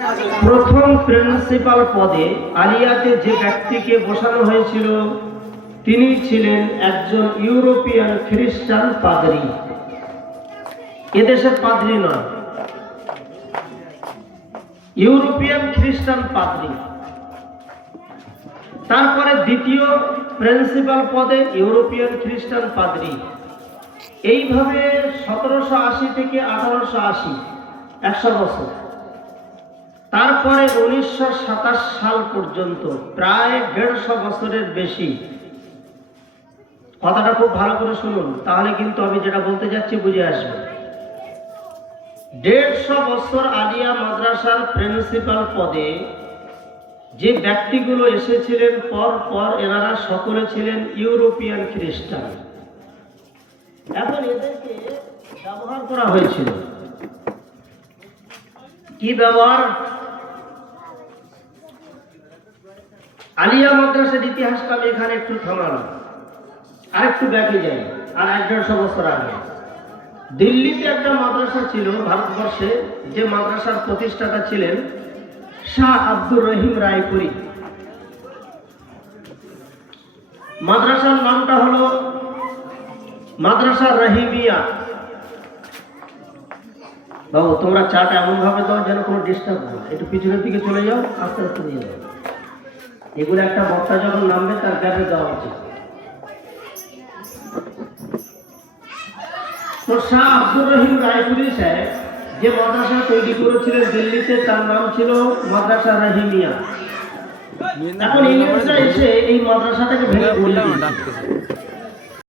প্রথম প্রিন্সিপাল পদে আলিয়াতে যে ব্যক্তিকে বসানো হয়েছিল তিনি ছিলেন একজন ইউরোপিয়ান খ্রিস্টান পাদ্রী। এদেশের পাদ্রী নয়, ইউরোপিয়ান খ্রিস্টান পাদ্রী। তারপরে দ্বিতীয় প্রিন্সিপাল পদে ইউরোপিয়ান খ্রিস্টান পাদ্রী। এইভাবে 1780 থেকে 1880, 100 বছর। তারপরে 1927 সাল পর্যন্ত প্রায় 150 বছরের বেশি। কথাটা খুব ভালো করে শুনুন, তাহলে কিন্তু আমি যেটা বলতে যাচ্ছি বুঝে আসবে। 150 বছর আলিয়া মাদ্রাসার প্রিন্সিপাল পদে যে ব্যক্তিগুলো এসেছিলেন পর পর এনারা সকলে ছিলেন ইউরোপিয়ান খ্রিস্টান। এখন এদেরকে ব্যবহার করা হয়েছিল কি ব্যবহার? আলিয়া মাদ্রাসার ইতিহাসটা আমি এখানে একটু থামালাম, আর একটু ব্যাকে যাই। আর 150 বছর আগে দিল্লিতে একটা মাদ্রাসা ছিল ভারতবর্ষে, যে মাদ্রাসার প্রতিষ্ঠাতা ছিলেন শাহ আব্দুর রহিম রায়পুরি। মাদ্রাসার নামটা হলো মাদ্রাসা রহিমিয়া। বাবু তোমরা চাটা এমন ভাবে দাও যেন কোনো ডিস্টার্ব না, একটু পিছনের দিকে চলে যাও, আস্তে আস্তে নিয়ে যাও। এগুলো একটা বক্তা যখন নামবে তার গ্যাপে দেওয়া উচিত। তো শাহ আব্দুর রহিম রায়পুরি সাহেব যে মাদ্রাসা তৈরি করেছিলেন দিল্লিতে, তার নাম ছিল মাদ্রাসা রহিমিয়া। এখন ইংরেজরা এসে এই মাদ্রাসাটাকে ভেঙে গড়িয়ে দিয়েছে।